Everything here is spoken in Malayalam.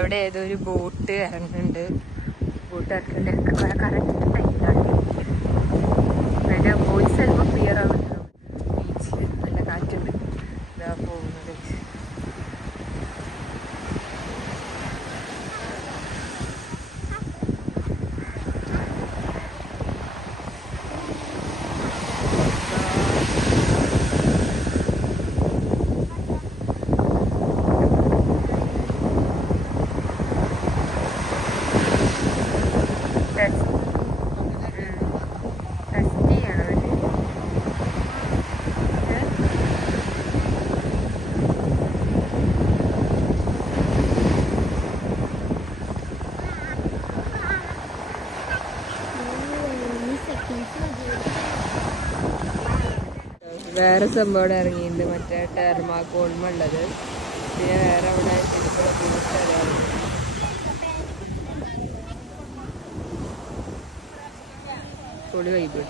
അവിടെ ഏതോ ഒരു ബോട്ട് ഇറങ്ങുന്നുണ്ട്. ബോട്ട് ഇറക്കുന്നുണ്ട് കറക്റ്റ് ടൈമിലാണ് വേറെ സംഭവം ഇറങ്ങിയിട്ടുണ്ട്. മറ്റേ ടെർമാ ഉള്ളത്. പിന്നെ വേറെ അവിടെ പൊളി വൈബ്